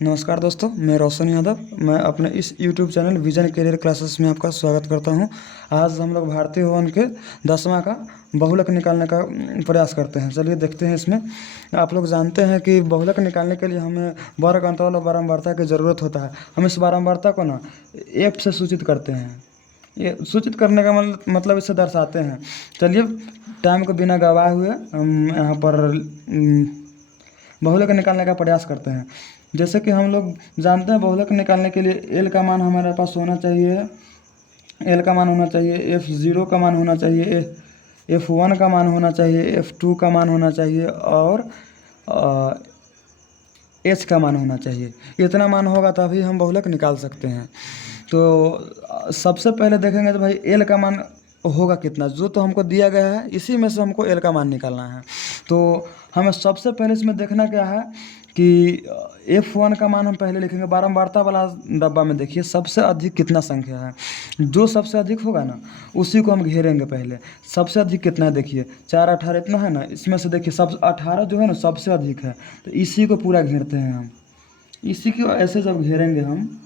नमस्कार दोस्तों, मैं रोशन यादव। मैं अपने इस YouTube channel vision career classes में आपका स्वागत करता हूं। आज हम लोग भारतीय भवन के 10वां का बहुलक निकालने का प्रयास करते हैं। चलिए देखते हैं। इसमें आप लोग जानते हैं कि बहुलक निकालने के लिए हमें वर्ग अंतराल और बारंबारता की ज़रूरत होता है। हम इस बारंबारता को ना एफ से सूचित करते हैं। ये सूचित करने का मतलब इसे दर्शाते हैं। चलिए टाइम को बिना गवाए हुए हम यहाँ पर बहुलक निकालने का प्रयास करते हैं। जैसे कि हम लोग जानते हैं बहुलक निकालने के लिए एल का मान हमारे पास होना चाहिए। एल का मान होना चाहिए, F0 का मान होना चाहिए, F1 का मान होना चाहिए, F2 का मान होना चाहिए और एच का मान होना चाहिए। इतना मान होगा तभी हम बहुलक निकाल सकते हैं। तो सबसे पहले देखेंगे तो भाई एल का मान होगा कितना, जो तो हमको दिया गया है इसी में से हमको एल का मान निकालना है। तो हमें सबसे पहले इसमें देखना क्या है कि F1 का मान हम पहले लिखेंगे। बारंबारता वाला डब्बा में देखिए सबसे अधिक कितना संख्या है, जो सबसे अधिक होगा ना उसी को हम घेरेंगे। पहले सबसे अधिक कितना है देखिए, 4 18 इतना है ना। इसमें से देखिए सब 18 जो है ना सबसे अधिक है, तो इसी को पूरा घेरते हैं हम। इसी को ऐसे जब घेरेंगे हम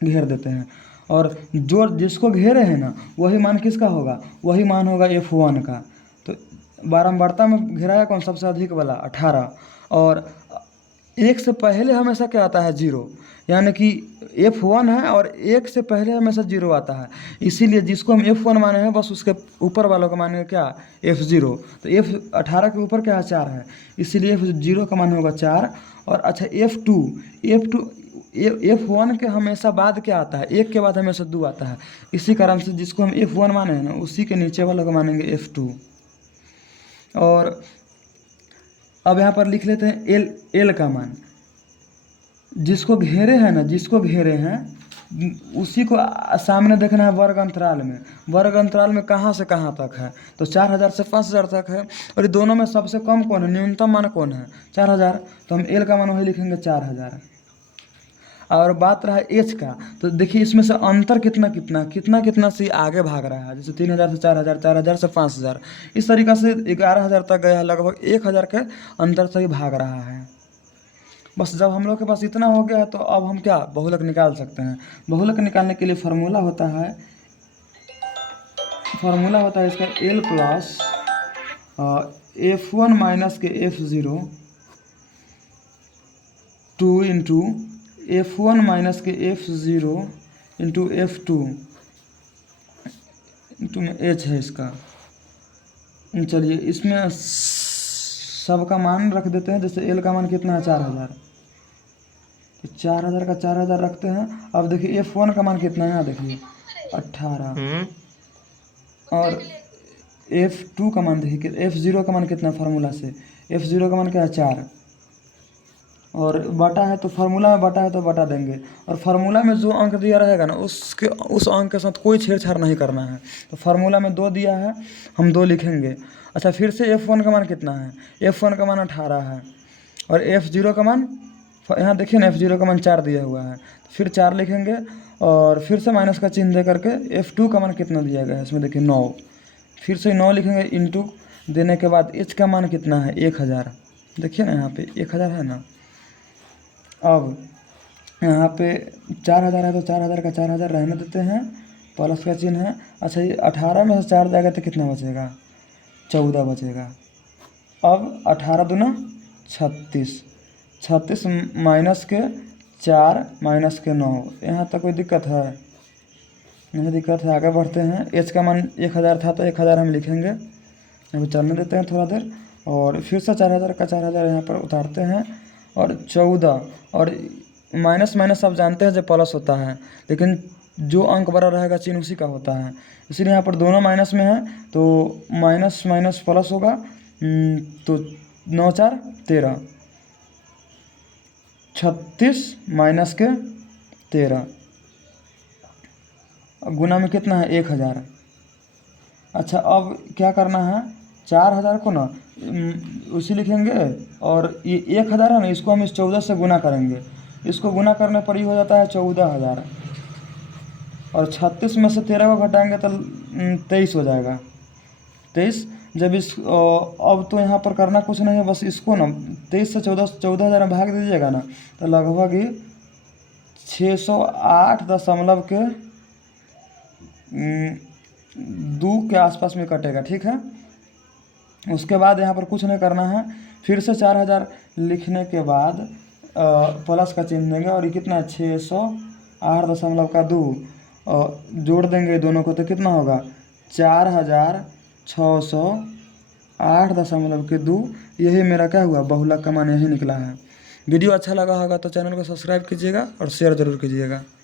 घेर देते हैं, और जो जिसको घेरे हैं ना वही मान किसका होगा, वही मान होगा F1 का। तो बारंबारता में घेराया कौन सबसे अधिक वाला 18, और एक से पहले हमेशा क्या आता है 0, यानी कि F1 है और एक से पहले हमेशा 0 आता है। इसीलिए जिसको हम F1 माने हैं बस उसके ऊपर वालों का मानेंगे क्या, F0। तो F18 के ऊपर क्या है 4 है, इसीलिए F0 का मान होगा 4। और अच्छा F2 F1 के हमेशा बाद क्या आता है, एक के बाद हमेशा 2 आता है। इसी कारण से जिसको हम F1 माने हैं ना उसी के नीचे वालों को मानेंगे F2। और अब यहाँ पर लिख लेते हैं एल का मान। जिसको घेरे हैं ना, जिसको घेरे हैं उसी को सामने देखना है वर्ग अंतराल में। वर्ग अंतराल में कहाँ से कहाँ तक है, तो 4000 से 5000 तक है। और ये दोनों में सबसे कम कौन है, न्यूनतम मान कौन है, 4000। तो हम एल का मान वही लिखेंगे 4000। और बात रहा एच का, तो देखिए इसमें से अंतर कितना कितना कितना कितना से आगे भाग रहा है। जैसे 3000 से 4000, 4000 से 5000, इस तरीक़ा से 11000 तक गया है। लगभग 1000 के अंतर से ही भाग रहा है। बस जब हम लोग के पास इतना हो गया है तो अब हम क्या बहुलक निकाल सकते हैं। बहुलक निकालने के लिए फार्मूला होता है इसका एल प्लस F1 माइनस के F0 2 इंटू F1 माइनस के F0 इंटू F2 इंटू में H है इसका। चलिए इसमें सबका मान रख देते हैं। जैसे एल का मान कितना है 4000, तो 4000 का 4000 रखते हैं। अब देखिए F1 का मान कितना है, यहाँ देखिए 18। और F2 का मान देखिए, F0 का मान कितना है फार्मूला से, F0 का मान क्या है 4। और बटा है तो फार्मूला में बटा है तो बटा देंगे। और फार्मूला में जो अंक दिया रहेगा ना उस अंक के साथ कोई छेड़छाड़ नहीं करना है। तो फार्मूला में 2 दिया है, हम 2 लिखेंगे। अच्छा फिर से F1 का मान कितना है, F1 का मान 18 है। और F0 का मान यहाँ देखिए ना, F0 का मान 4 दिया हुआ है, फिर 4 लिखेंगे। और फिर से माइनस का चिन्ह दे करके F2 का मान कितना दिया गया है इसमें देखिए 9, फिर से 9 लिखेंगे। इंटू देने के बाद H का मान कितना है 1000। देखिए ना यहाँ पे 1000 है ना। अब यहाँ पे 4000 है तो 4000 का 4000 रहने देते हैं, प्लस का चिन्ह है। अच्छा ये 18 में से 4 जाएगा तो कितना बचेगा, 14 बचेगा। अब 18 दूना 36, 36 माइनस के 4 माइनस के 9। यहाँ तक कोई दिक्कत है, नहीं दिक्कत है। आगे बढ़ते हैं। एच का मान 1000 था तो 1000 हम लिखेंगे, अभी चलने देते हैं थोड़ा देर। और फिर से 4000 का 4000 यहाँ पर उतारते हैं। और 14, और माइनस माइनस आप जानते हैं जो प्लस होता है, लेकिन जो अंक बड़ा रहेगा चिन्ह उसी का होता है। इसलिए यहाँ पर दोनों माइनस में है तो माइनस माइनस प्लस होगा। तो 9 4 13, 36 माइनस के 13 गुना में कितना है 1000। अच्छा अब क्या करना है, 4000 को ना उसी लिखेंगे। और ये 1000 है ना, इसको हम इस 14 से गुना करेंगे। इसको गुना करने पर ही हो जाता है 14000। और 36 में से 13 को घटाएंगे तो 23 हो जाएगा। 23 जब अब तो यहाँ पर करना कुछ नहीं है, बस इसको ना 23 से 14,000 में भाग दीजिएगा ना, तो लगभग ही 608.2 के आसपास में कटेगा। ठीक है, उसके बाद यहाँ पर कुछ नहीं करना है, फिर से 4,000 लिखने के बाद प्लस का चिन्ह देंगे, और ये कितना है 608.2 जोड़ देंगे दोनों को, तो कितना होगा 4,608.2। यही मेरा क्या हुआ, बहुलक का मान यही निकला है। वीडियो अच्छा लगा होगा तो चैनल को सब्सक्राइब कीजिएगा और शेयर ज़रूर कीजिएगा।